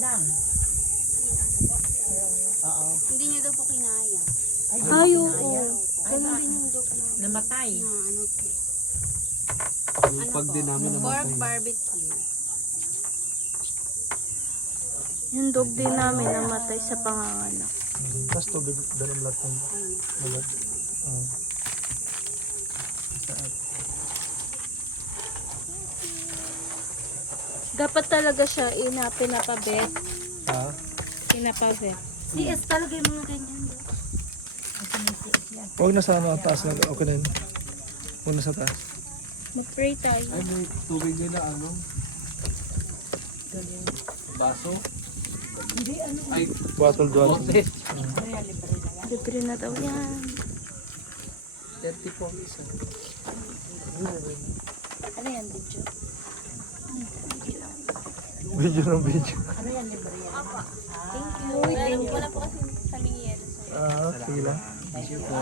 madam. Oo. Hindi niya daw po kinaya. Ay, oo. Ganun din yung dog na, Namatay. na ano po. Yung pag din namin Pork namatay. barbecue. Yung dog din namin namatay sa panganganak. Tapos tubig, dalam lahat ng balat. Dapat talaga siya pinapabet. Ha? Pinapabet. CS talaga yung mga ganyan. Huwag na sa ano, taas na. Okay na yun. Huwag na sa taas. Mag-pray tayo. Ay, may tubig din na ano. Baso. Ay, Bottle. bote. Libre na daw yan. 34 isa. Ano yan, video? Video ng video. Ano yan, libre yan? Thank you. Wala po kasi kaming yelo. Sige lang. Thank you po.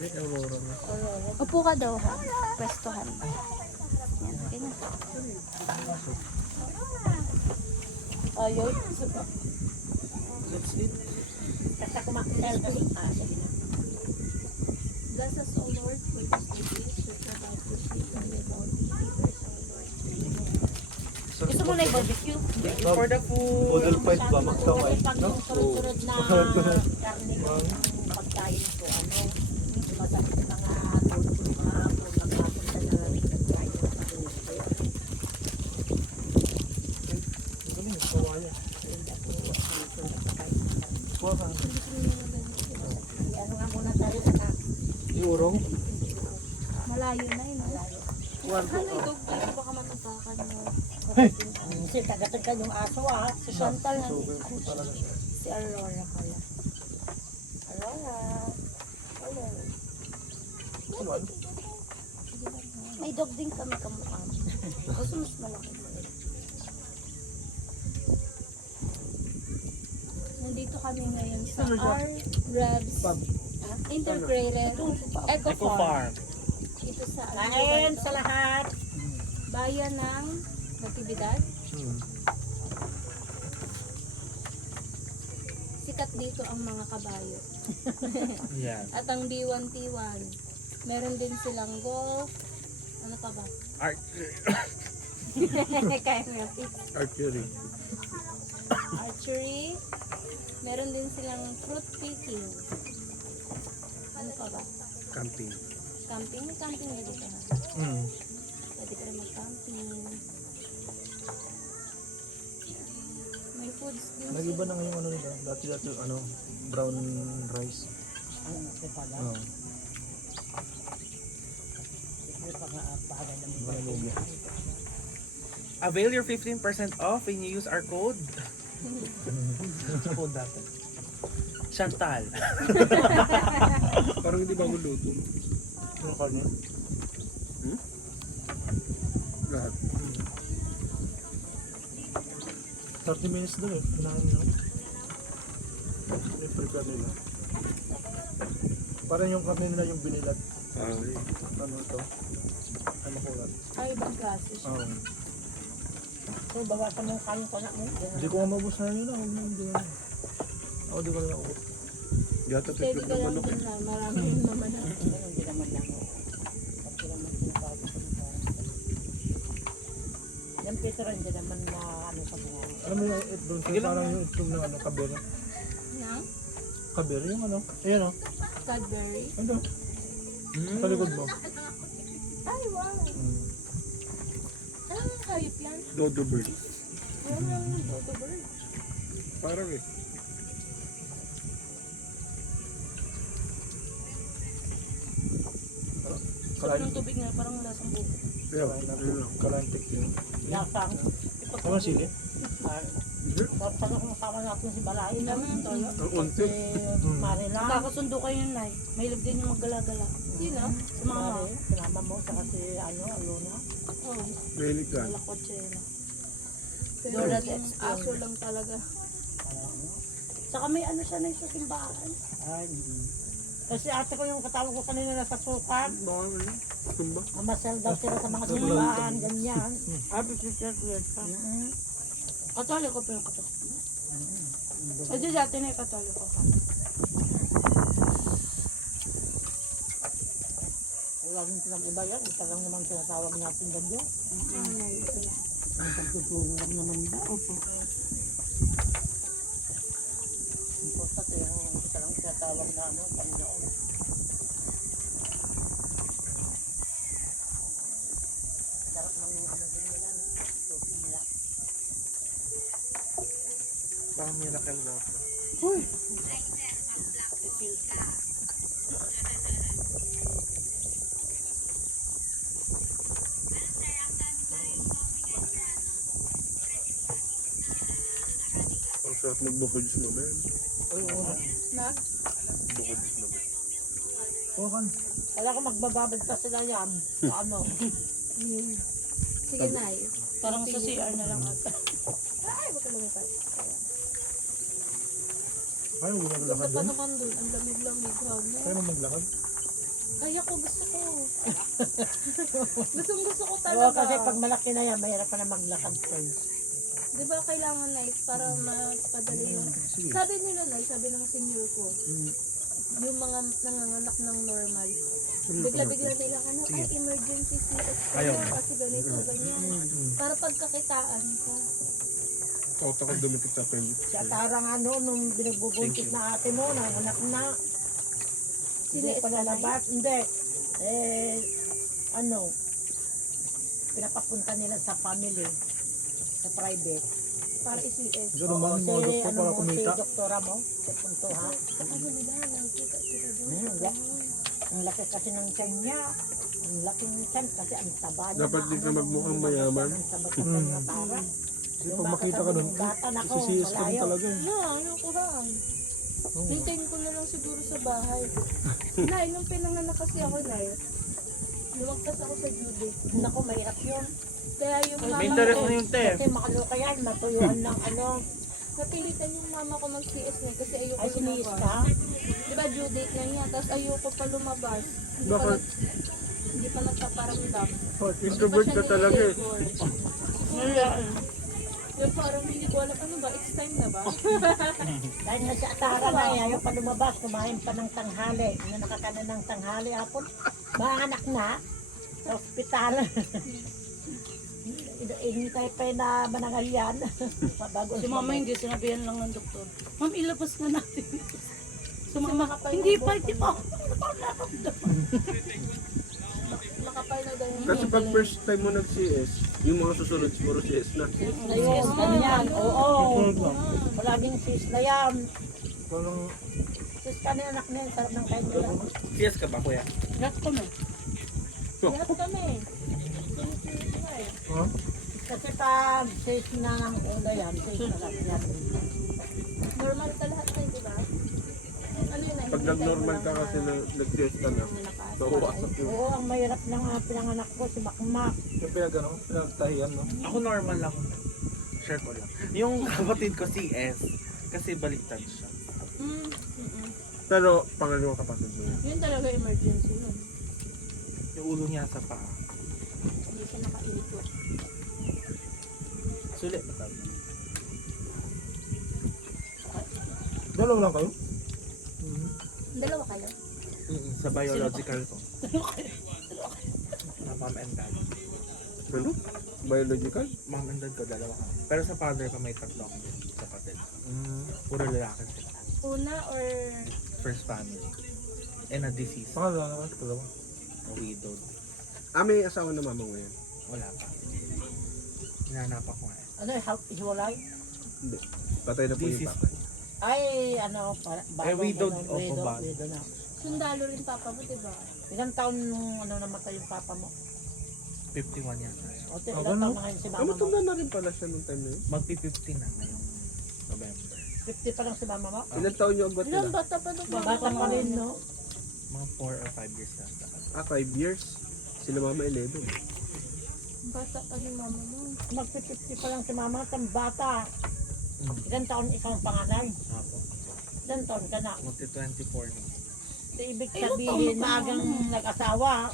Wait, Aurora na. Upo ka daw ha. Pwestohan. Yan, okay na. Ayaw. Let's eat. Kasa kumakasal kasi. Bless us, O Lord, with this disease, to provide for sleep and live all the believers, O Lord. Gusto mo na i-barbecue? For the food. Model fight ba? Magkamay. Pag yung sunod-sunod na karne ko, pagkain ko, ano, masakit yung mga hapon, magpapunta na pagkain ko sa pagkain. Galing, kawaya. Kuha ka. Ano nga muna tayo na Iurong. Malayo na yun. malayo. Ano yung dog dito? Baka matapakan mo. Kasi tagatagkan yung aso Si Chantal na Talaga siya. si Aurora pala. Aurora. Aurora. Tuwan. May dog din kami kamukha. Kasi mas malaki mo. Nandito kami ngayon sa R-Rabs Integrated Eco Farm. Ito sa Kain sa lahat. bayan ng Natividad. Sikat dito ang mga kabayo. Yeah. At ang B1T1. Meron din silang golf. Ano pa ba? Art. Kaya mo yung Archery. archery. Meron din silang fruit picking. Ano pa ba? Camping. Camping. May camping na dito na. Pwede ka rin mag-camping. May foods din. Nag-iba na ngayon ano nila. Dati ano, brown rice. Oo. Avail your 15% off when you use our code Sa food dati. Chantal. Parang hindi bago luto. Yung karne. Lahat. 30 minutes doon eh. Kinain nyo. I-prepare nila. Parang yung karne nila yung binilat. Ay. Ano ito? Ano kulat? Ay, ibang klase siya. Oo. So, bawasan mo yung kain ko na mo. Hindi ko nga mabus na yun. Hindi na. Ako di ko na ako. Yata Pwede titlog ka na lang manok. dun na. Marami naman na. Hindi naman lang. Hindi naman sinasabi ko na yan Peter, hindi naman na ano sa mga. Alam mo yung itlog, parang yung itlog ng ano, kabere. Nang Kabere yung ano. Ayan o. Cadbury. Ano? Sa likod mo. Ay, wow. Anong hayop yan? Dodo bird. Meron lang dodo bird. Parang eh. Sobrang tubig na, parang lasang buko. Yeah. Kalantik yun. Lasang. Tama sili? Tapos sana kung sama natin si Balay na. Ang unti. Si Marila. Kakasundo kayo na eh. Mahilig din yung maggala-gala. Sino? Sa mga mga. Sinama mo, saka si ano, Alona. Oh, Mahilig ka. wala kotsera. Pero yung aso lang talaga. Saka may ano siya na sa simbahan. Kaya Kasi ate ko yung katawag ko kanina nasa sukat. Baka ano? Tumba? Mamasel daw sila sa mga simbahan, ganyan. Katoliko pa yung katoliko. Kasi dati na yung katoliko ka. Wala rin silang iba yan. Ito lang naman sinatawag natin ganyan. Ang pagtutulong lang naman ba? Opo. Important yung isa lang sinatawag na ano, Panginoon. Sarap ng ano din nila, no? Tubig nila. Parang miracle water. Ang sarap magbukod sa naman. Nag? Bukod sa naman. Tuwakan. Kala ko magbababad pa sila yan. Sa ano? Sige, Nay. Parang sa CR na lang ata. Ay, baka lumipad. Ayaw mo Gusto maglakad pa doon? naman dun. Ang lamig-lamig. Kaya mo maglakad? Kaya ko, gusto ko. Gusto ko Oo, talaga. kasi pag malaki na yan, mahirap pa na maglakad friends. Di ba kailangan, Nay, para mapadali yung... Sabi nila, Nay, sabi ng senior ko, yung mga nanganganak ng normal, bigla-bigla nila, ano, ay, emergency CS ka Ayaw na, mo. kasi ganito, ganyan. Para pagkakitaan ka. Takot ako dumikit sa pelvis. Si Atarang ano, nung binagbubuntis na ate mo, nanganak na. Hindi Siniis pa ka, Nay? lalabas. Hindi. Ano, pinapapunta nila sa family, sa private. Para i-CS. Diyan naman mga doktor ano para mo, si kumita. doktora mo, si Punto ha. Sa ano nila, nakikita sila doon. Yeah. Ang laki kasi ng tiyan niya. Ang laki ng tiyan kasi ang taba niya. Dapat di ka magmukhang mayaman. Ang taba sa kanya tara. Kasi pag makita ka doon, Bata na ko, sisiyas ka rin malayo. talaga. No, ano ko lang. Oo. Hintayin ko na lang siguro sa bahay. Nay, nung pinanganak kasi ako, Nay, lumagpas ako sa due date. Naku, mahirap yun. Kaya yung mama Maintenance ko, na yung te. Kasi makaluka yan, matuyuan ng ano. napilitan yung mama ko mag-CS na kasi ayoko Ay, siniyis lumabas. ka? Diba due date na niya, tapos ayoko pa lumabas. Bakit? Hindi pa nagpaparamdam. Introvert ka talaga eh. Yung parang hindi ko alam, ano ba, it's time na ba? Dahil nga si Atara na, ayaw pa lumabas, kumain pa ng tanghali. Ano nakakanan ng tanghali hapon? Mga na, sa ospital. Inintay pa yun na manangal yan. Bago Si mama hindi, sinabihan lang ng doktor. Ma'am, ilabas na natin. So mama, makapal hindi na pa, buhok hindi pa. Makapal na daw yung Kasi pag first time mo nag-CS, yung mga susunod siguro CS na. Ayun, ganyan. Oo. Palaging sis na yan. Parang Sis ka na yung anak niya, sarap ng kain nila. CS ka ba, kuya? Lahat ko na. lahat kami. Sinisisi na eh. ha? Kasi pag sis na ng ulo yan, sis na lang yan. Normal ka lahat tayo, di ba? Ano yun, Pag nag-normal ka kasi nag-CS ka na, nawawasak yun. Oo, ang mahirap ng pinanganak ko, si Makmak. Yung pinagtahiyan, no? Ako normal lang. Share ko lang. Yung kapatid ko CS, kasi baliktad siya. Pero pangalawang kapatid mo yun. Yun talaga emergency yun. Yung ulo niya sa paa. Hindi siya nakaikot. Sulit. Dalawa lang kayo? Dalawa kayo? Sa biological ko. Na mom and dad. Ano? Biological? Mom and dad ko, dalawa kami. Pero sa father ko may tatlo akong kapatid. Puro lalaki sila. Una or... First family. And a disease. Pangalawa na ka, dalawa. A widowed. May asawa na mama mo yan. Wala pa. Hinanapak ko nga eh. Ano, hiwalay? Hindi. Patay na po yung Disease. papa. Ay, ano, widowed ano, o widow, bago? widow na. Sundalo rin papa mo, diba? Ilang taon nung ano, namatay yung papa mo? 51 yata. O, ilang Ah, taon ganun? na ngayon si Ah, mama mo? matanda na rin pala siya nung time na yun. Magpi-50 na ngayong November. 50 pa lang si mama mo? Ilang taon yung agwat Ilang nila? bata pa nung mama Bata mo? pa rin, no? Mga 4 or 5 years lang. 5 years. Sila mama 11. Bata pa ni mama mo. Magpi-50 pa lang si mama, ang bata. Ilang taon ikaw ang panganay? Apo. Ilang taon ka na? Magti-24 na. Ibig sabihin, maagang nag-asawa.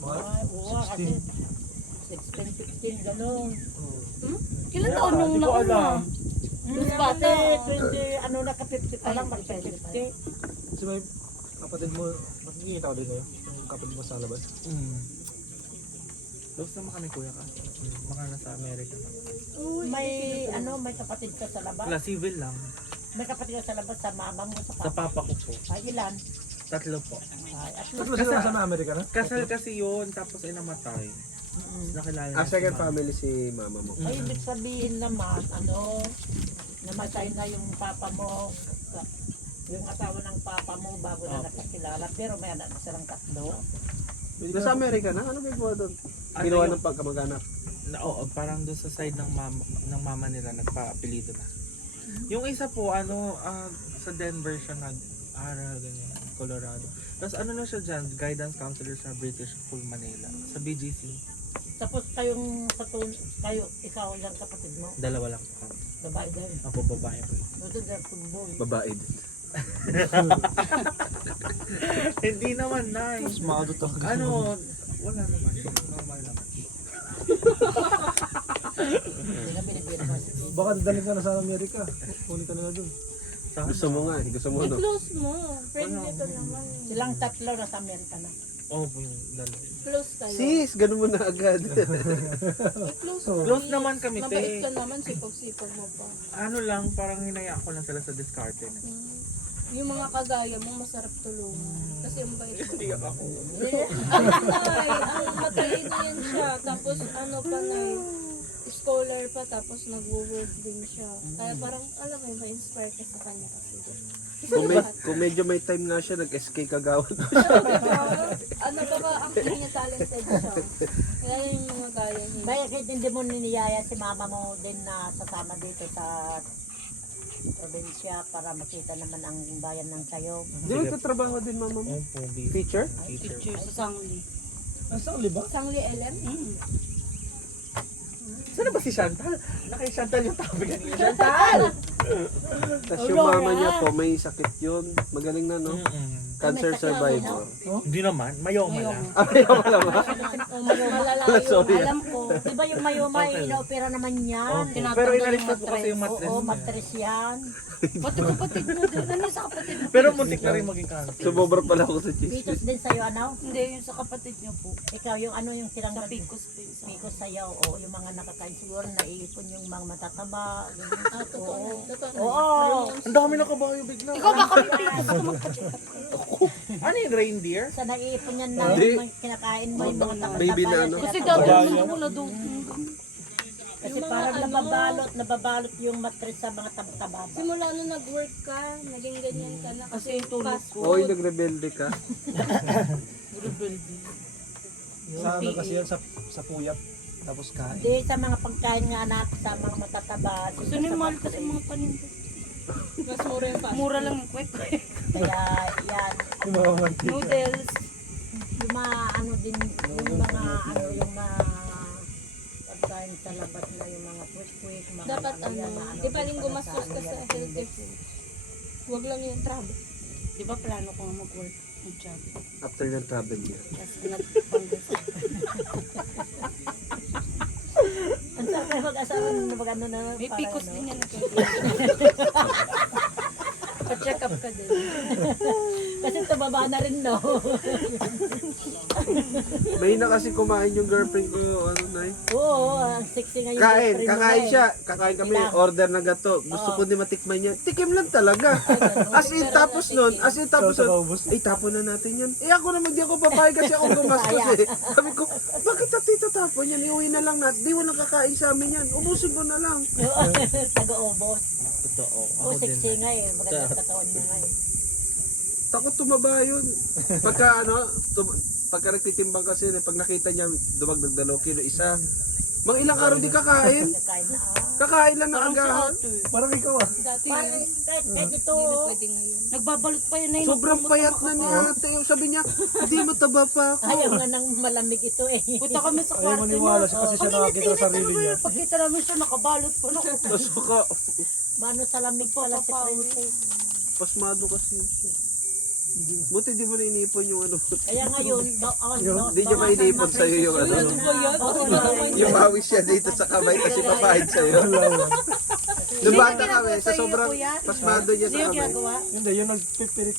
Ay, oo, kasi 16, 15, gano'n. Kailan taon nung Hindi ko nauna? alam. Dati, 20, ano, naka-50 pa lang, mag-50. Kasi may kapatid mo, makikita ko din kayo. Yung kapatid mo sa labas. Tapos naman kami kuya ka. Baka nasa Amerika. May, may kapatid ka sa labas? Wala, civil lang. May kapatid ka sa labas, sa mama mo, sa Sa papa. papa ko po. Ay, ilan? 3 po. Ay, at Ba't mo sila nasa Amerika na? Kasal kasi yun, tapos ay namatay. Nakilala Ah, na si second mama. family si mama mo. Ay, ibig sabihin naman, namatay na yung papa mo, yung asawa ng papa mo bago na nakakilala, pero may anak na silang 3. Nasa Amerika na? Ano gagawa doon? Ano Ginawa yung- ng pagkamag-anak. Oo, parang doon sa side ng mama nila nagpa-apelido na. Yung isa po sa Denver siya nag-aral ganyan, Colorado. Tapos ano na siya diyan, guidance counselor sa British School Manila, sa BGC. Tapos kayo, ikaw lang kapatid mo, 2 lang po kami. babae din. Ako babae po. Buto din, tumboy. Babae din. Hindi naman nice. Mas maado to. Wala naman. Normal naman. Hindi na binibira mo si Chico. Baka dadalhin ka na sa Amerika. Kunin ka na doon. Gusto mo nga, gusto mo no? I-close mo. Friendly ka naman. Silang 3 nasa Amerika na. Oo po yung 2. Close kayo. Sis, ganun mo na agad. I-close mo. Close naman kami, Mabait te. ka naman, sipag-sipag mo pa. Parang hinayaan ko lang sila sa diskarte na. Yung mga kagaya mo, masarap tulungan. Kasi ang bait mo. Iyak ako. Ay, ang matalino yan siya. Tapos scholar pa, tapos nag-work din siya. Kaya parang, alam mo, ma-inspire ka sa kanya kasi. Kung medyo may time nga siya, nag-SK kagawad. Baka actually niya talented siya. Kaya yung mga gaya niya. Bakit hindi mo niniyaya si mama mo din na sasama dito sa probinsya para makita naman ang bayan ng kayo? Di ba nagtatrabaho din mama mo? Oo po, busy. Teacher? Teacher. Sa Sangli. Ang saan, ba? Sangli LM? Sana ba si Chantal? Nakay Chantal yung topic kanina. Chantal! Tapos yung mama niya po, may sakit yun. Magaling na, no? Cancer May sakit survivor. Hindi naman, mayoma lang. Ay, wala ba? Malalayo. Sorry. Alam ko, di ba yung mayoma, ina-opera naman yan. Opo. Pero inalis na po kasi yung mattress Oo, niya. mattress yan. Pati kapatid mo din. Ano sa kapatid mo? Pero muntik na rin maging cancer. Sumobra pala ako sa cheese. Pitos din sa'yo, ano? Hindi, yung sa kapatid niya po. Ikaw, yung ano yung Sa tinanggal? Picos po yung sa Pikos sa'yo, o yung mga nakakain siguro, naiipon yung mga matataba. ganyan. Totoo na. Totoo na. Oo. Ang dami na kabayo bigla. Ikaw ba kami Picos? Ano yung reindeer? Sa naiipon yan na Hindi. yung kinakain mo, yung mga taba-taba. Baby na ano? Kasi dati gusto ko na doon. Kasi Yung mga parang ano, nababalot yung mattress sa mga taba-taba. Simula nung nag-work ka, naging ganyan ka na. Kasi yung tulog fast ko. Oy, nagrebelde ka. Sa ano kasi yan, sa puyat. Tapos kain. Hindi, sa mga pagkain nga anak, sa mga matataba. Gusto niyo mahal kasi mga paninda. Mas mura yung fast Mura lang yung kwek. Kaya yan, Yung mga mantika. Noodles. yung mga ano din, yung mga ano, yung mga pagkain sa labas na yung mga quick, mga Dapat yan, na di pa rin para gumastos ka sa yan, healthy food. Huwag lang yung travel. Di ba plano ko nga mag-work? Mag-job. After ng travel niya. Tapos nagpanggasal. Ang sarap na mag-asawa na mag-ano na. May para Picos ano. din yan. Pa-check up ka din. Kasi tumaba na rin, no? May na kasi kumain yung girlfriend ko, ano na Oo, ang sexy ngayon. Kain, girlfriend mo kakain eh. siya. Kakain kami, Ilang? order na gato. Gusto ko din matikman niya. Tikim lang talaga. As in, tapos nun, Kaubos. tapon na natin yan. Eh ako naman, di ako papayag kasi ako gumastos eh. Sabi ko, bakit natin tatapon yan? Iuwi na lang natin. Di walang kakain sa amin yan. Ubusin ko na lang. Taga-obos. Totoo. Oo, sexy nga eh. Maganda katawan niya nga eh. Takot tumaba yun. Pagka pagka nagtitimbang kasi, pag nakita niya, dumagdag 2 kilo, isa. Mga ilang araw di kakain. Kakain na Kakain lang ng Parang sa agahan. auto eh. Parang ikaw ah. Dati Parang yun, kahit ito. hindi na pwede ngayon. Nagbabalot pa yun na yun. Sobrang payat na ni ate. Yung sabi niya, hindi mataba pa ako. Ayaw nga nang malamig ito eh. Punta kami sa Ayaw kwarto maniwala niya. siya kasi siya nakakita sa sarili niya. Buti di mo na inipon yung ano. Kaya ngayon, Hindi niya mainipon sa'yo yung ano. Yung bawis siya dito sa kamay tapos ipapahid sa'yo. Nung bata kami, sa sobrang pasmado niya sa kamay. Hindi, yung nagpipirit,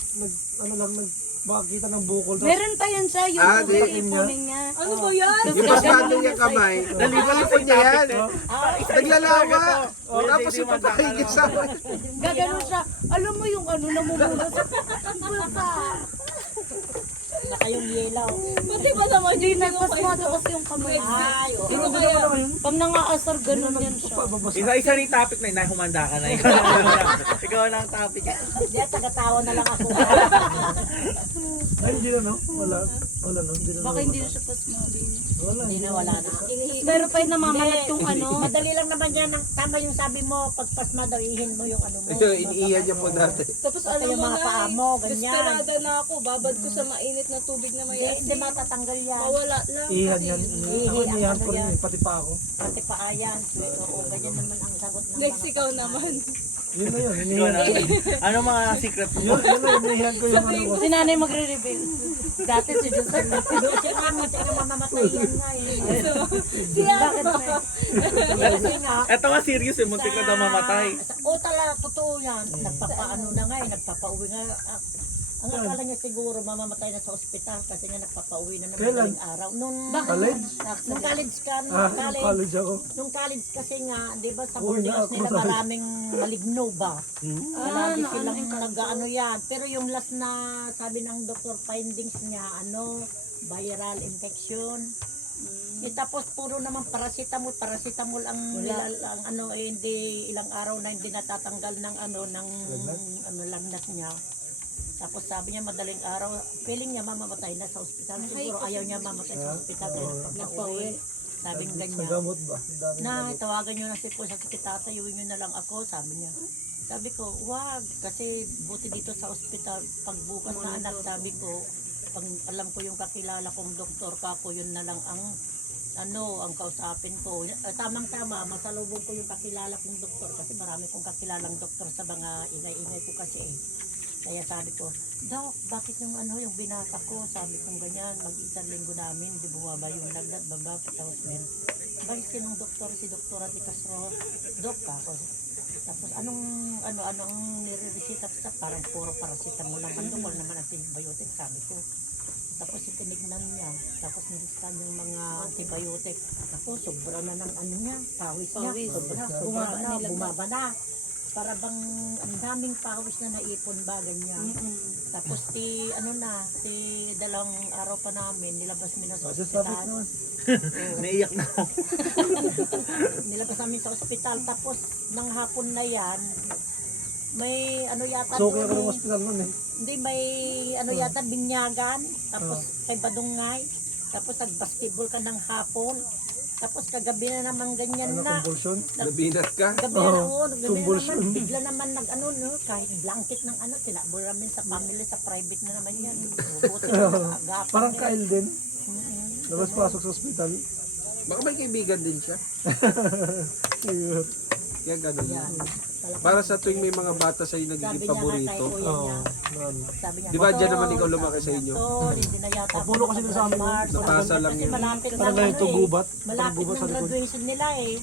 makakita ng bukol. Meron pa yan siya, yung Ah, di. ipunin niya. Ano ba yan? Yung pasmado niya kamay, nalipon niya yan. Naglalawa. Tapos ipapahigit sa akin. Gaganon siya. Alam mo yung ano, namumulot sa bulsa. Baka yung yelaw. Pati ba naman yun? Pinagpasmado kasi yung kamay. Ay, oo. Sino kaya? Pag nangaasar, ganon yan siya. Isa-isa rin topic na yun, humanda ka na. Ikaw na ang topic. Diyan, tagatawa na lang ako. Ay, hindi na, no? Wala no? Hindi na. Baka hindi na siya pasmado. Wala. Hindi na, wala na. Pero pa yung namamalat yung ano. Madali lang naman yan. Tama yung sabi mo, pagpasma daw, ihin mo yung ano mo. Iniiyan niya po dati. Tapos Pati alam yung mo mga na, paa mo, ganyan. desperada na ako. Babad ko sa mainit na tubig na may Hindi asin. matatanggal yan. Mawala lang. Ihan kasi- yan. Ihi, Ako inihan ano ko rin, yan? pati pa ako. Pati paayan. Oo, ganyan naman ang sagot ng Next mga ikaw pasma. naman. Yun na yun, Ikaw inihan na. ko. Ano mga secret mo? Yun na, inihan ko yung ano ko. Si nanay magre-reveal. Dati si Joseph. Siya nga mo, siya nga mamamatay yan nga eh. Bakit ba? Kasi nga, Ito nga serious eh, muntik na daw mamatay. Oo talaga, totoo yan. Nagpapaano na nga eh, nagpapauwi nga. Ang akala niya siguro mamamatay na sa ospital kasi nga nagpapauwi na ng Kailan? madaling araw. Nung College? Nung college ka, Ah, college ako. Nung college kasi nga, di ba sa Uy, boarding house ako, nila sorry. maraming maligno ba? Lagi silang naano nag-ano yan. Pero yung last na sabi ng doctor findings niya, viral infection. Tapos puro naman paracetamol ang hindi ilang araw na hindi natatanggal ng lagnat niya. Tapos sabi niya madaling araw, feeling niya mamamatay na sa ospital. Siguro ayaw niya mamatay sa ospital kaya nagpapauwi. Sabi niya Sa ganyan. gamot ba? Ang dami Na, gamot. tawagan niyo na si po sa tatayuin niyo na lang ako, sabi niya. Sabi ko, wag, kasi buti dito sa ospital, pag bukas na anak, sabi ko, pag alam ko yung kakilala kong doktor ka ko, yun na lang ang ang kausapin ko. Tamang-tama, masalubong ko yung kakilala kong doktor kasi marami kong kakilalang doktor sa mga ingay-ingay ko kasi eh. Kaya sabi ko, Dok, bakit yung yung binata ko? Sabi kong ganyan, mag-isang linggo namin, di bumaba yung lagnat, baba, tapos meron. Bakit sinong doktor? Si Doktora Di Castro, Dok ako. Tapos anong nire-resita ko? Parang puro paracetamol naman doon, wala naman antibiotic, sabi ko. Tapos itinignan niya, tapos nilistan yung mga antibiotic. Ako, sobra na ng niya, pawis niya, sobra, bumaba na. Para bang ang daming pawis na naipon ba, ganyan. Tapos dalawang araw pa namin, nilabas mi na sa Kasi sabi ospital. naman. Naiyak na ako. Nilabas namin sa ospital, tapos nang hapon na yan, may yata So, kaya ka ng doon, hospital nun eh. hindi may yata binyagan, tapos kay Badungay, tapos nag-basketball ka ng hapon, tapos kagabi na naman ganyan Ano, na. convulsion? Nabinat ka. Gabi na convulsion. naman, bigla naman kahit blanket ng tinakbo namin sa family, sa private na naman yan. Buti na agapan. Parang Kyle din. Mm-mm. Labas-pasok sa hospital. Baka may kaibigan din siya. Siguro. Kaya gano'n Yan. yan. Talagang- Para sa tuwing may mga bata sa'yo Sabi nagiging niya paborito. kay kuya Oo. niya, Ano. sabi niya, Di ba dyan "Tol, naman ikaw lumaki sa inyo?" Tol, hindi na yata ako Mapuno kasi doon sa amin, mag-graduate. napasa lang Kasi yun. malapit Parang ng ganito gubat. Parang malapit gubat sa ng likod. graduation nila eh.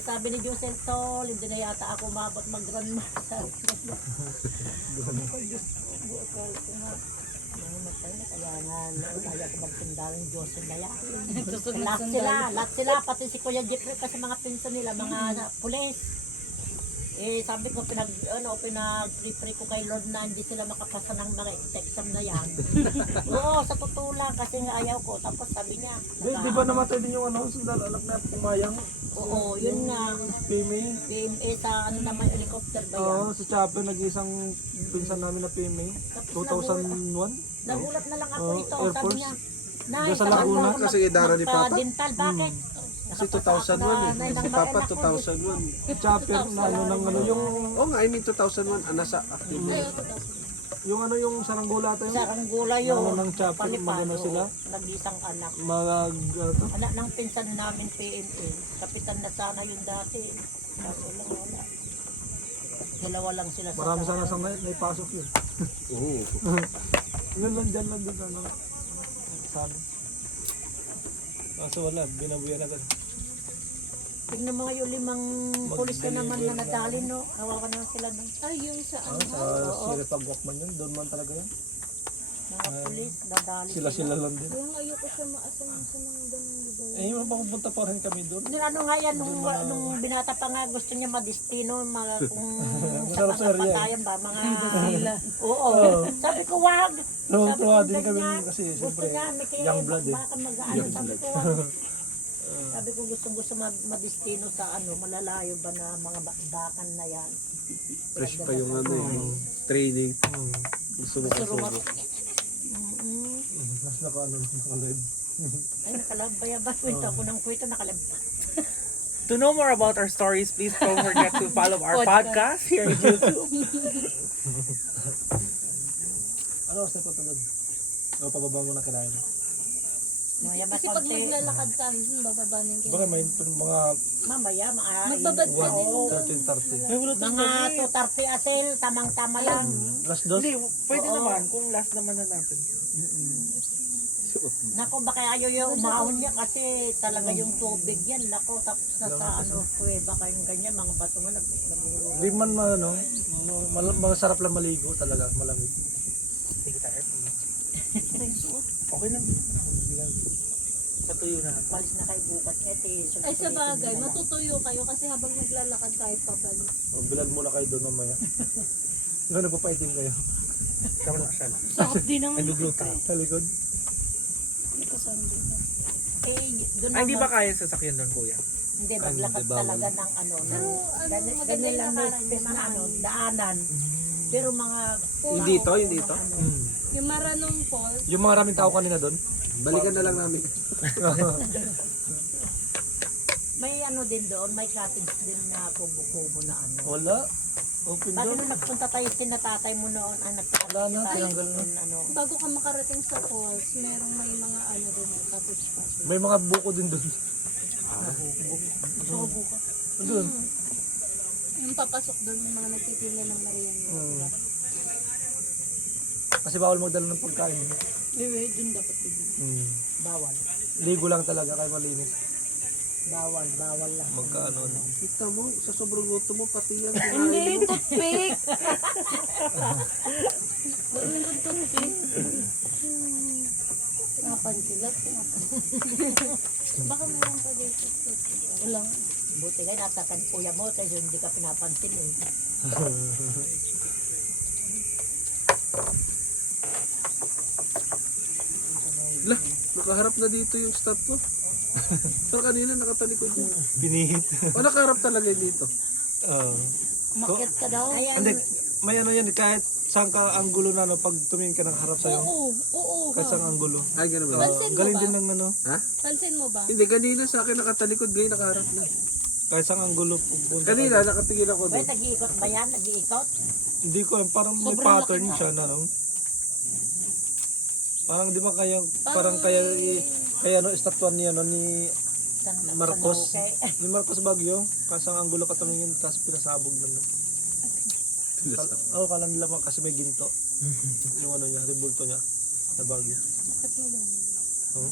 Sabi ni Josel, Tol, hindi na yata ako umabot mag-grandmaster. Sabi ko, Diyos ko, akala ko nga, nangumatay na, kaya nga, kaya ko magtinda ng Josel na yan. Lahat sila, pati si Kuya Jeffrey, kasi mga pinsan nila, mga pulis. Sabi ko, pinag-pray ko kay Lord na hindi sila makapasa ng mga exam na yan. Oo, sa totoo lang, kasi nga ayaw ko. Tapos sabi niya, Di ba namatay din yung sundalo anak na pumayang? oo, yun nga. PMA? Sa naman, helicopter ba yan? Oo, sa Chapel, nag-isang pinsan namin na PMA. 2001? Nagulat na lang ako Oo, ito. Air Sabi Force. niya, Diyan sa Laguna, kasi idara ni Papa. Dental, bakit? Kasi 2001 eh. Si Papa 2001. Chapel na yung Oo nga, I mean 2001. Nasa yung saranggola tayo. Sa Angola yun. Ng Chapel, magano sila? Nag-isang anak. Mag, Anak ng pinsan namin PNA. Kapitan na sana yun dati. Kaso lang wala. Dalawa lang sila sa Marami sana sa naipasok yun. Oo. Ngayon lang dyan lang doon, ano, saan. Kaso wala, binabuyan agad. Tignan mo nga yung 5 pulis na naman na nadali, no? Nawawa na sila ng Ay, yung sa Sa ano. Siripag Walkman yun, doon man talaga yun. mga pulis, nadali Sila lang din. Kaya nga ayoko siya maasam sa mga ganung lugar. Eh, yung pupunta pa rin kami doon. Nung ano nga yan, nung binata pa nga gusto niya madistino, kung Masarap sa sa area. patayan ba, mga sila. Oo. Sabi ko, wag. Tuwa Sabi din ko, kami ganyan. kasi Gusto siyempre niya, may kaya young blood eh. baka mag-ano. Sabi ko, wag. Sabi ko, gusto madistino sa ano, malalayo ba na mga bakdakan na yan. Fresh pa yung ano eh. Training. Gusto mo Gusto kasama. Mas naka-live. Ay, nakalabay ba? Kwento ako ng kwento, nakalabay. To know more about our stories, please don't forget to follow our podcast here on YouTube. Ano oras na po ito doon? O, pababa mo na kinain. Maya ba Kasi pag konti? maglalakad ka, bababa na yung Baka may mga Mamaya, Magbabad ka din. 13:30. Ay, wala tong mga gabi. 2:30 asel, tamang-tama lang. Last dos? Hindi, pwede Oo. naman kung last naman na natin. Nako, baka ayaw yung umahon niya kasi talaga yung tubig yan. Nako, tapos nasa ano, kuweba kayong ganyan, mga bato nga naguguro. Hindi man ano, masarap lang maligo talaga, malamig. Sige tayo. Okay lang. Patuyo na. Palis na kayo bukas, ete. Ay, sa bagay, matutuyo kayo kasi habang naglalakad kahit pabalik. O, bilad muna kayo doon mamaya. Ikaw nagpapaitim kayo. Sama na siya. Sarap din naman. Nagugluta. Sa likod. Eh, doon Ay, di ba naman, kaya sasakyan doon, kuya? hindi, maglakad Hindi, bawal. talaga ng ano, Pero ano, ganyan maganda yung lang may lakaran space niya, na ano, maano. daanan. Pero mga... Yung dito, yung dito. ano, Yung Maranong Falls, Yung mga maraming tao kanina doon. Balikan na lang namin. may ano din doon, may cottage din na kubo-kubo na ano. Wala. Open Bakit doon. nung nagpunta tayo sinatatay mo noon, Wala na, tinanggal na. ano, bago ka makarating sa falls, merong may mga ano din, cottage pa. May mga buko din doon. Doon. Yung papasok doon, yung mga nagtitinda ng Mariano. Diba? Kasi bawal magdala ng pagkain. doon dapat bibili. Bawal. Ligo lang talaga kaya malinis. Bawal lang. Magkaano. Kita mo, sa sobrang gusto mo, pati yan. Hindi, toothpick. Napansilat. Baka meron pa dito. Wala. Buti nga nasa kan kuya mo kasi hindi ka pinapansin eh. Lah, nakaharap na dito yung statue. Pero kanina nakatalikod yun. Pinihit. O nakaharap talaga yun dito. Umakyat ka daw. Ayan, Hindi, may ano yan, kahit saan ka anggulo na, no, pag tumingin ka nakaharap sa'yo. Oo. Kahit saan anggulo. Ay, ganun ba? Pansin mo Galing ba? din ng ano, Pansin mo ba? Hindi, kanina sa akin nakatalikod, ngayon nakaharap na. kahit saan anggulo. pupunta ka. Kanina, nakatingin ako bay, doon. nag-iikot ba yan? Nag-iikot? Hindi ko alam, parang may Sobrang pattern laki na. siya na, no? Parang di ba parang kaya no, estatuan niya, no, ni Marcos. Ni Marcos Baguio, kasang anggulo ka tumingin, kasi pinasabog na. Oo, kala nila kasi may ginto. Yung ano niya, ribulto niya, na Baguio. Bakit mo ba? Oo.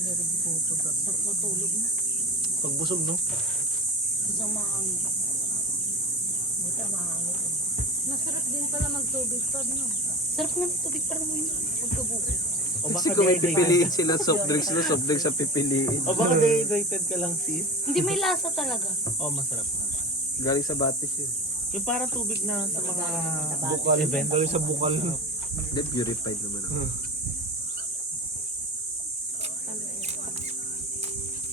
Meron di pupunta. Nagputulog na. Pag busog, no? Isang mahangin. Buta mahangin. Masarap din pala magtubig pag no. Sarap nga ng tubig para mo yun. Pagkabuko. O Kasi baka kung may dehydrated. pipiliin sila soft drinks na soft drinks ang pipiliin. O baka dehydrated ka lang, sis. Hindi may lasa talaga. O masarap nga. Galing sa batis yun. Yung parang tubig na sa mga Bukal. event. Galing sa bukal. Hindi, purified naman ako.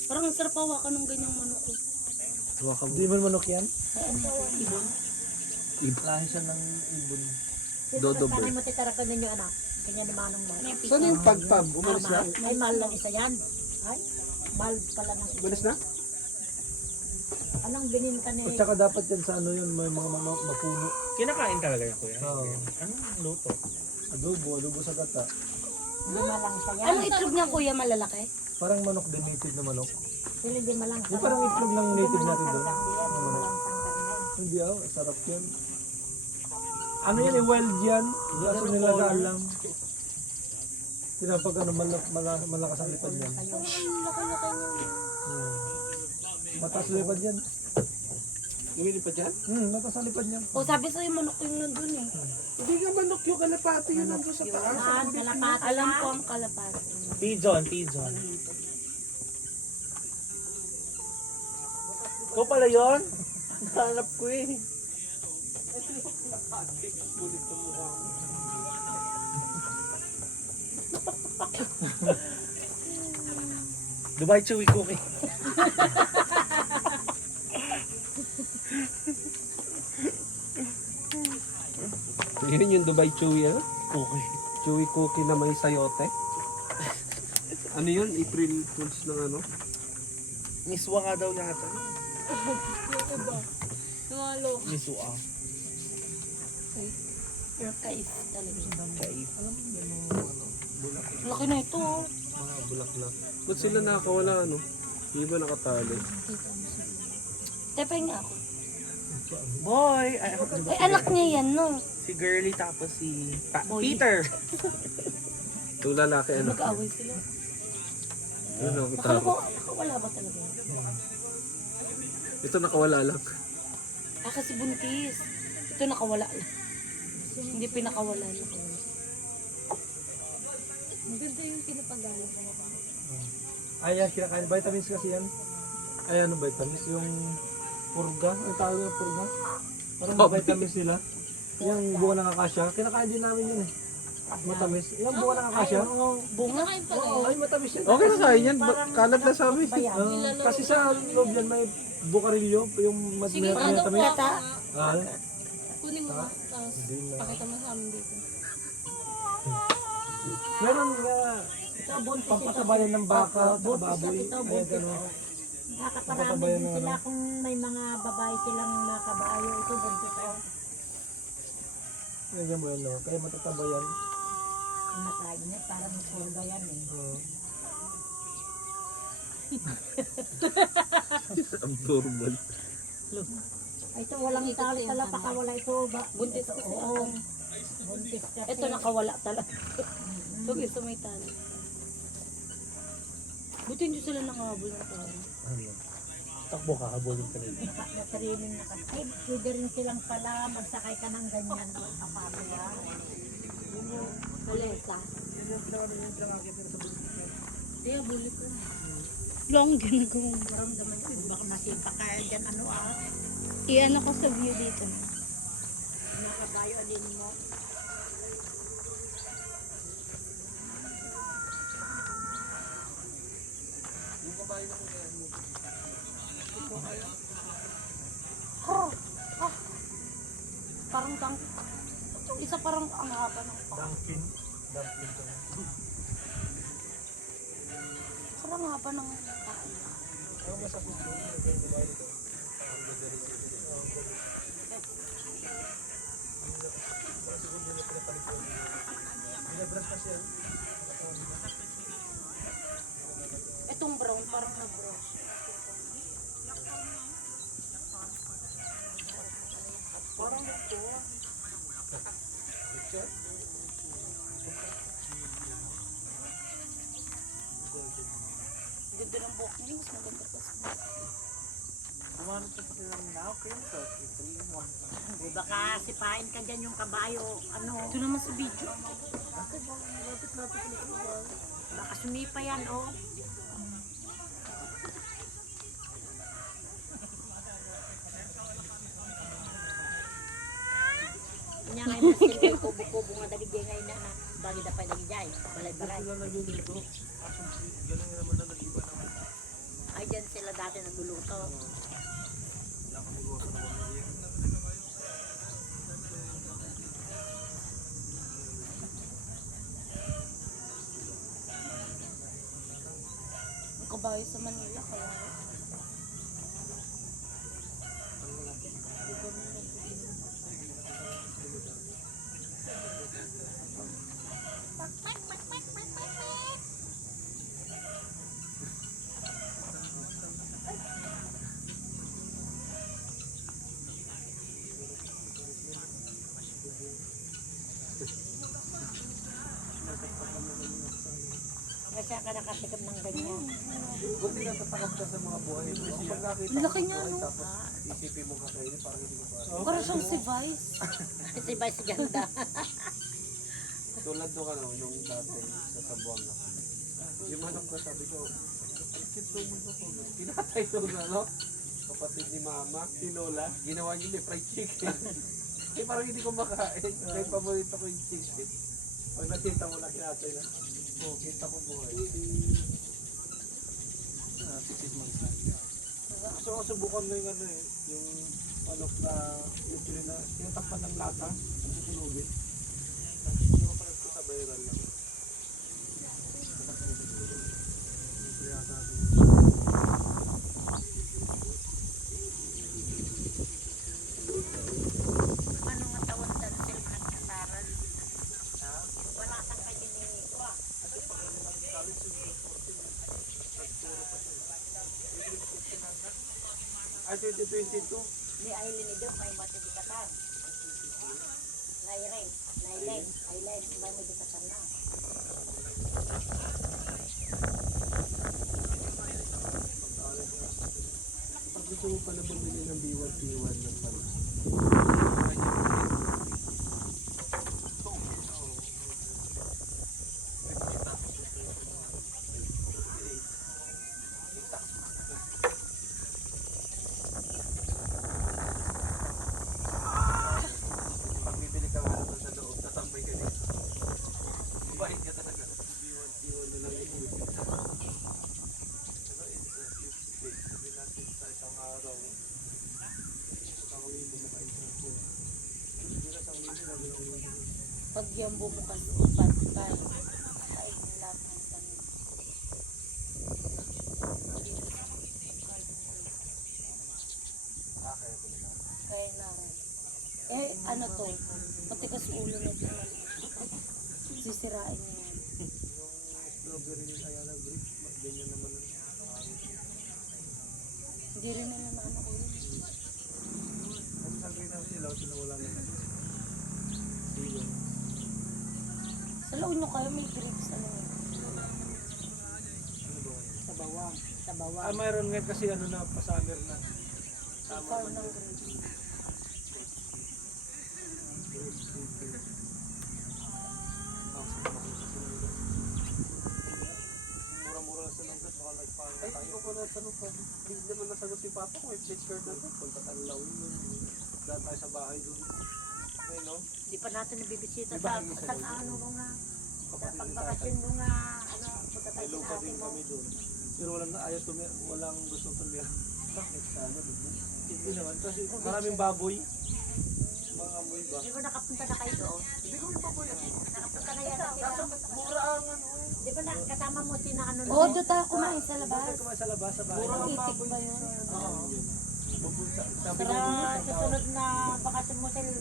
Parang ang sarap hawakan ng ganyang manok ko. Hawakan mo. Hindi man manok yan? Ibon. Lahi siya ng ibon. Dodo Sana bird. mo titarakan ninyo anak. Kanya naman ang mahal. Saan yung pagpag? Umalis na? Ay, mahal lang isa yan. Ay, mahal pala ng Umalis na? Anong bininta ni... At saka dapat yan sa ano yun, may mga mapuno. Kinakain talaga yan, kuya. Oo. Anong luto? Adobo sa gata. Lima lang siya yan. Anong itlog niya kuya malalaki? Parang manok din, native na manok. Sila di malang Yung parang itlog ng native natin doon. Hindi sarap yan. Ano yan wild yan. Kaso nilagaan lang. Pag ano, malakas ang lipad yan. Ang laki-laki niya. Mataas lipad yan. Lumilipad yan? Mataas ang lipad yan. O sabi sa'yo manok yung nandun eh. Hindi nga manok yung kalapati yun nandun sa taas. Alam ko ang kalapati. Pigeon. Ito pala yun? Hanap ko eh. Dubai Chewy Cookie. Yun yung Dubai Chewy, ano? Cookie. Chewy cookie na may sayote. Ano yun? April Fools ng ano? Miswa nga daw yata. Yung iba. Yung mga loko. Miswa. Your kais talaga. Kaif. Laki na ito. Oh. Mga bulaklak. Ba't sila nakakawala, ano? Hindi ba nakatali? Tepay nga ako. Boy! Ay, ako, diba? Ay, anak niya yan, no? Si Girly tapos si Peter. Yung lalaki, ano? Mag-away sila. Yun, Akala nakataro. ko, nakawala ba talaga yun? Ito nakawala lang. Ah, kasi buntis. Ito nakawala lang. Hindi pinakawala. Nakawala. Maganda yung pinapagala ko. Ayan, kinakain. Vitamins kasi yan. Ayan, ano vitamins? Yung purga. Ang tawag yung purga. Parang may vitamins sila. Yung bunga ng akasya. Kinakain din namin yun eh. Matamis. Yung bunga ng akasya. Bunga kain pala Oo, ay matamis yan. Okay na kain yan. Kalat na sa amin. Kasi sa loob yan may bukarilyo. Yung Sige, may ano matamis. ka? Ah, Kunin mo nga. Tapos, hindi na. pakita mo sa amin dito. Meron nga pampatabayan ng baka, baboy. ito, Ayan, buntis. gano'n. Nakakarami Patabayan din ng sila ano. kung may mga babae silang mga kabayo. Ito buntis ko. Ayan mo yan, no? Kaya matatabayan. Nakain niya, parang pulga yan eh. Abnormal. Ay, ito walang tali pala, pakawala ito. Buntis kasi Oo. Buntis kasi. Ito nakawala talaga. Ito may tali. Buti hindi sila nangahabol ng tao. Takbo ka, habulin ka rin. Natriling na kasi. Ay, pwede rin silang pala magsakay ka ng ganyan. Kapamila. Malesa. Hindi, habulin ko. Long ginagawa mo. Maramdaman ko, baka nasipa ka dyan, ano ah. I-ano ko sa view dito. Nakabayo, alin mo. Parang tang... Isa parang ang haba ng paa. Dumpin. Dumpin ka. Parang ang haba ng paa. Ang masakit ko. Itong brown parang nag-brush. Parang ito. Ganda ng buhok niya, mas maganda pa sa Kumahanap ka pa silang now, Princess. 3-1. Di baka sipain ka dyan yung kabayo, ano. Ito naman sa video. Baka sumipa yan, oh. Kanya ngayon mas silbi, kubo-kubo nga daligay ngayon na bagi na pa daligay. Balay-balay. Ay, dyan sila dati nagluluto. Ang kabayo sa Manila, kaya... siya ka nakatikap ng ganyan. Buti na tatakas ka sa mga buhay. Kasi pag nakita Ang laki mo niya, buhay, no? tapos isipin mo kakainin, parang hindi mo pa. Parang siyang si Vice. Kasi ba si ganda? Tulad nung nung dati sa Sabuang na kami. Yung manok na sabi ko, ang cute nung manok ko. Pinatay nung kapatid ni mama, si Lola. Ginawa niyo ni fried chicken. Eh parang hindi ko makain. Kahit paborito ko yung chicken. Pag nakita mo na kinatay na, oh, kita ko buhay. Tipid mo isa. So, subukan mo yung yung manok na yung tinatakpan ng lata, susunugin. Hindi ko pa sa viral lang. Kaya sabi, Ano nga tawag dan sila nagkasaran? Wala kang kanyiniwa. ay 2022, Di ay linido, may matibikatan. Nairen, nailen, may matibikatan na. pag gusto mo pala bumili ng B1P1 na pala. Pag bibili ka mo sa loob, tatambay ka din. Bait ka talaga. B1P1 na lang yung bibili. Pero sabi natin sa isang araw, isang libo mo kayo sa hindi na isang libo na bilang libo. Pag yung bumukas, patay. Ay, lahat ng tanong. Kaya na rin. Eh, ano to? Matigas ulo na ito. Sisirain niya yan. Yung strawberry Ayala grape, ganyan naman ang Hindi rin nila na ano ulo. at nakita sila wala na sila. Sa laon nyo kayo may grapes ano yun? Ano ba yun? Sa bawang. Sa Ah, bawang. mayroon nga kasi na pa-summer na. Farm ng grapes. Mura-mura sa langgas, baka nagpang tayo. Ay, hindi ko na tanong pa. Hindi naman nasagot si Papa ko, plate card na to. Pagkatanlaw yun. Dahil tayo sa bahay doon. Ay, no? Di pa natin nabibisita Di ba, sa ang isa sa doon? ano mo nga. Sa Kapatid ni pagbakasyon tatay. mo nga. Ano, punta May tayo lupa sa atin din mo. kami doon. Pero walang gusto tumira. Bakit sana doon? Hindi naman, kasi maraming baboy. Mga amoy ba? Di ba nakapunta na kayo doon? Hindi kami baboy. Nakapunta na yata sila. Mura ang Di ba kasama mo si na ano Oo, doon tayo kumain sa labas. Bakit kumain sa labas sa bahay? Ang itik ba yun? Oo. Sabi Para niya, susunod na bakasyon mo sila,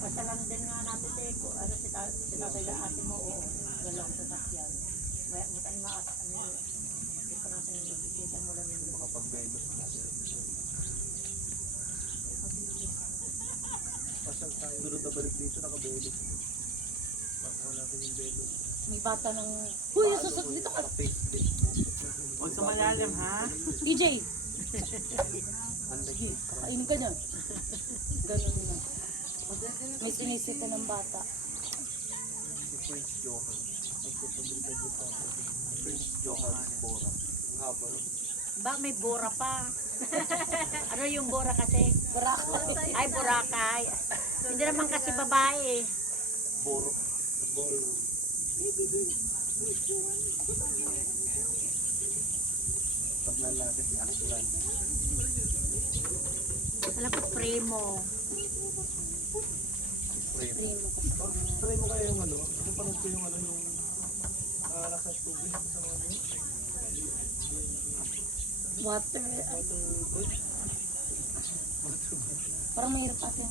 pasalan din nga natin si, ano, si tatay na ate mo o dalawang sasakyan. Butan maas, ano, di pa natin nabibisita mo lang yung makapag-belos na. Pasal tayo. Sunod na balik dito, naka-belos. Makuha natin yung belos. may bata ng, Uy, susot dito ka. Payslip mo. Huwag sa malalim, ha? EJ, Ang lagi. kainin ka na. Ganun na. May sinisita ng bata. Si Prince Johan. Nagpapabilidad yung papa. Prince Johan Bora. Ang haba. ba may bora pa. Ano yung bora kasi? Barakay. Ay, Boracay. Hindi naman kasi babae. Boro. Boro. Pag lalaki si Aklan. Alam ko, primo. Primo. Try mo kaya yung kung panood ko yung yung nasa tubig sa mga Water. water boat. Parang mahirap ate.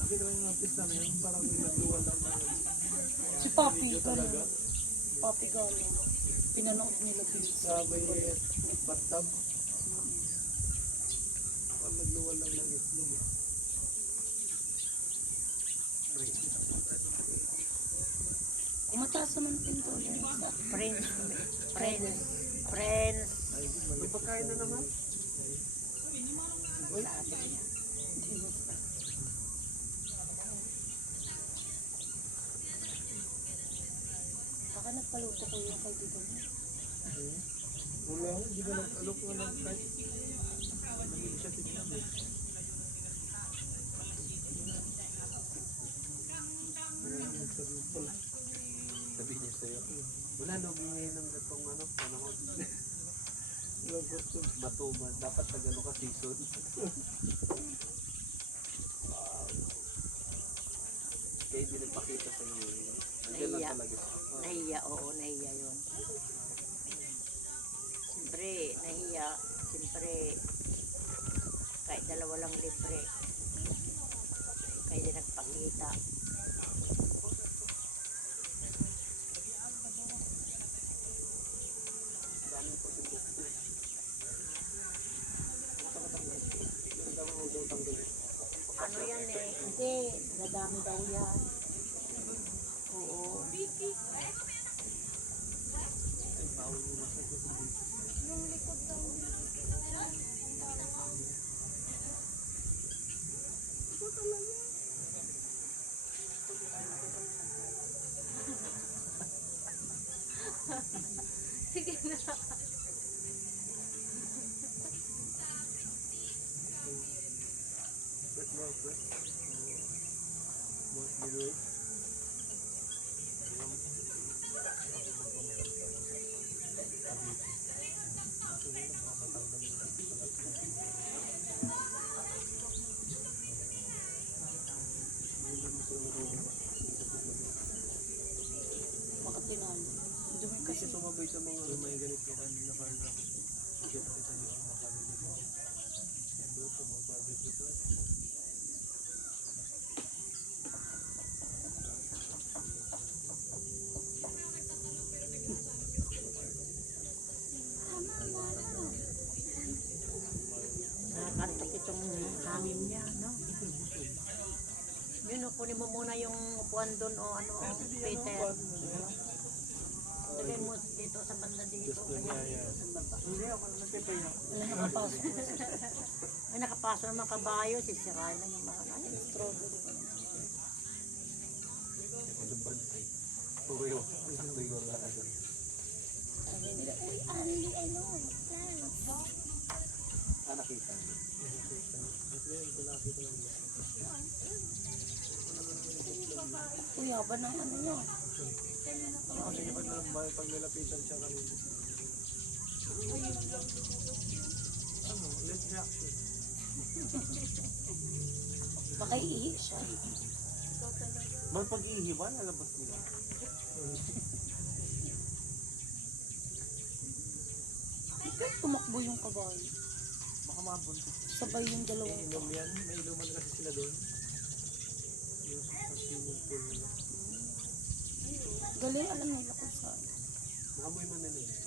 Hindi naman yung artist na yun, parang nagluwal lang na Si Papi. video talaga. Papi Galo. Pinanood nila please. Sa may bathtub. Parang nagluwal lang ng itlog. Mataas naman pinto. Friends. Friends. Friends. May pagkain na naman. Baka nagpaluto ko yung kaibigan niya. Wala, hindi ka nag-alok ko ng kahit hindi siya tignan eh. Sabi niya sa'yo. Wala lugi ngayon ng gatong ano, panahon. Matumal. Dapat sa gano'n ka season. Kaya hindi nagpakita sa inyo. Nandiyan lang Nahiya. talaga. Nahiya, oo, nahiya yun. Siyempre, nahiya. Siyempre, kahit dalawa lang libre. Kaya di nagpakita. Ano yan eh? Hindi, nadami daw yan. Oo. Sige na. Makatinan. Kasi sumabay sa mga may ganito kanina kanina. Kita kita niyo ang makamit nito. Doon tumabay dito. Nakakantok itong hangin niya, no? Yun, kunin mo muna yung upuan doon o ano, Peter. Lagay mo dito sa banda dito. Ayan, sa baba. Hindi ako nagpipaya. Wala nakapasok. Ay, nakapasok ng mga kabayo, sisirain na yung mga strawberry. Uy, wala agad. Sabi nila, uy, Andy, ano, plants. Nakita niyo. Uy, haba ng ano niya. Kasi pag nilapitan siya kanina. Ano, let reaction. Baka iihi siya. Bang pag-iihiwan, lalabas nila. Bakit tumakbo yung kabayo? Baka mabuntis. Sabay yung dalawang. Inom yan, may inuman kasi sila doon. Yung sa swimming pool nila. Galing alam nila kung saan. Naamoy man nila eh.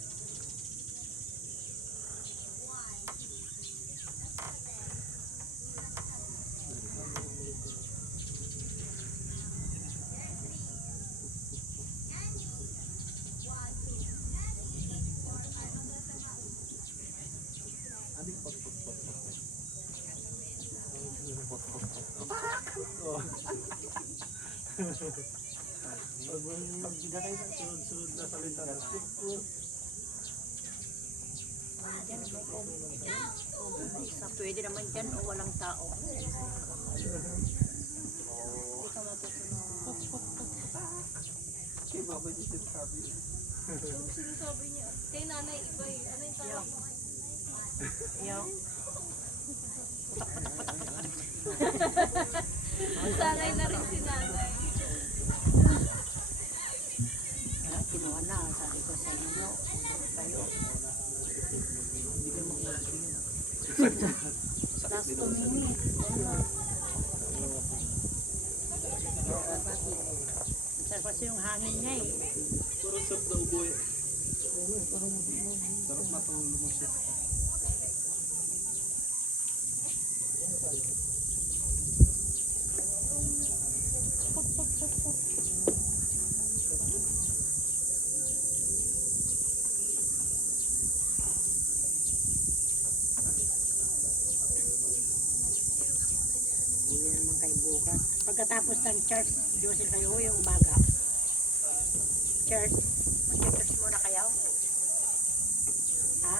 Ano yung pot-pot-pot-pot? Pag bigay kayo sa sunod-sunod na salita na Diyan, may isa. Pwede naman dyan o walang tao. Hindi ka matutunan. Kaya mabay niyo sinasabi. Yung sinasabi niya, kay nanay iba eh. Ano yung tawag? Ayaw. Sanay na rin si nanay. Kaya kinuha na, sabi ko sa inyo. Kayo. Last 2 minutes. Sarap kasi yung hangin niya eh. Parang sarap na uboy. Sarap matulog mo siya. pagkatapos ng church, Josel kayo yung umaga. Church, mag-church muna kayo. Ha?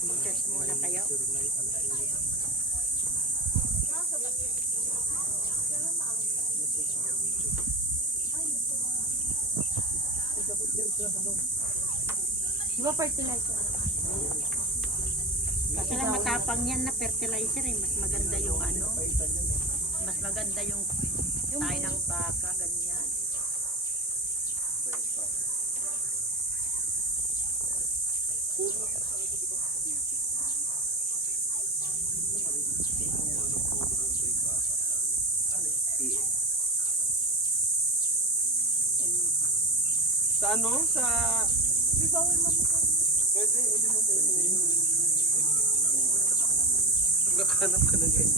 Mag-church muna kayo. Di ba fertilizer? Kasi lang matapang yan na fertilizer eh. Mas maganda yung ano. Mas maganda yung tayo ng baka, ganyan. Sa ano? Sa... Pwede. Nakahanap ka ng ganyan.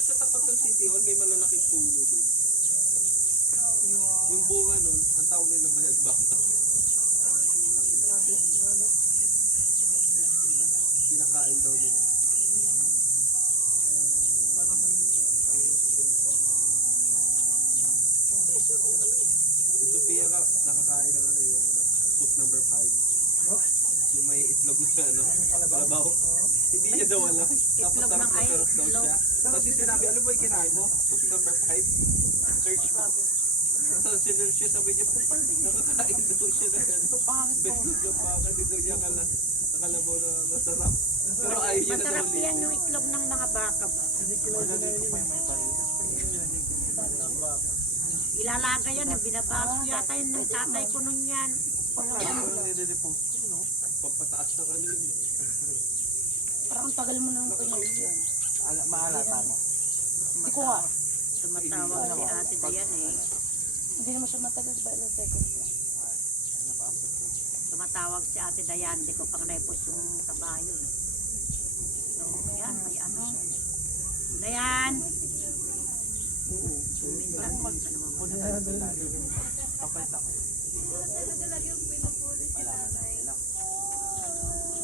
Sa tapat ng City Hall, may malalaking puno doon. Yung bunga nun, ang tawag nila bayag baka. Kinakain daw nila. Si Sophia ka, nakakain ng ano yung soup number 5. Yung may itlog na ano, kalabaw. Hindi niya daw alam. Tapos Itlog sarap ng na sarap daw itlog. siya. Tapos yung sinabi, alam mo yung kinain mo? Soup number 5. Search mo. Tapos sinerch siya, sabi niya, nakakain daw siya na ano. Betlog ng baka, di daw niya nakalabaw na masarap. Pero ayaw niya na daw Masarap yan liyan. yung itlog ng mga baka ba? Ilalaga yan, binabago yata yun ng tatay ko nun yan. Papataas na ano yun. Parang ang tagal mo nang pinalis yan. Maalata mo. Hindi ko nga. Tumatawag si ate Dayan eh. Hindi naman siya matagal ba ilang seconds lang. Tumatawag si ate Dayan, di ko pang naipos yung kabayo. So, yan, may ano. Dayan! Oo, minsan ano mawala. Papayta ko.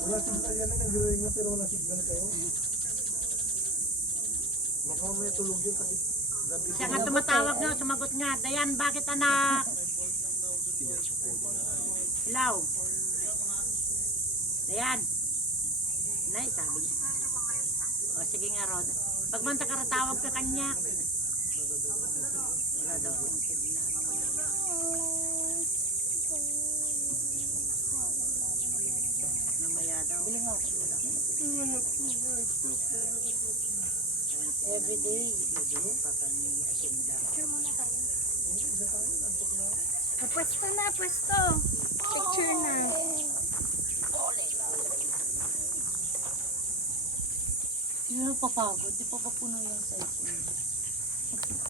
Wala signal yan na nag-ring na pero wala signal kayo. Baka may tulog yun kasi gabi. Siya nga tumatawag na, sumagot nga. Dayan, bakit anak? Hello? Dayan? Nay, sabi niya. O, sige nga, Rod. Pag man tawag ka kanya. Wala daw yung signal. Mamaya daw. Biling ako. Every day. Pa kami asinda. Pwesto na, pwesto. Picture na. Yun ang papagod. Di pa ba puno yung cellphone?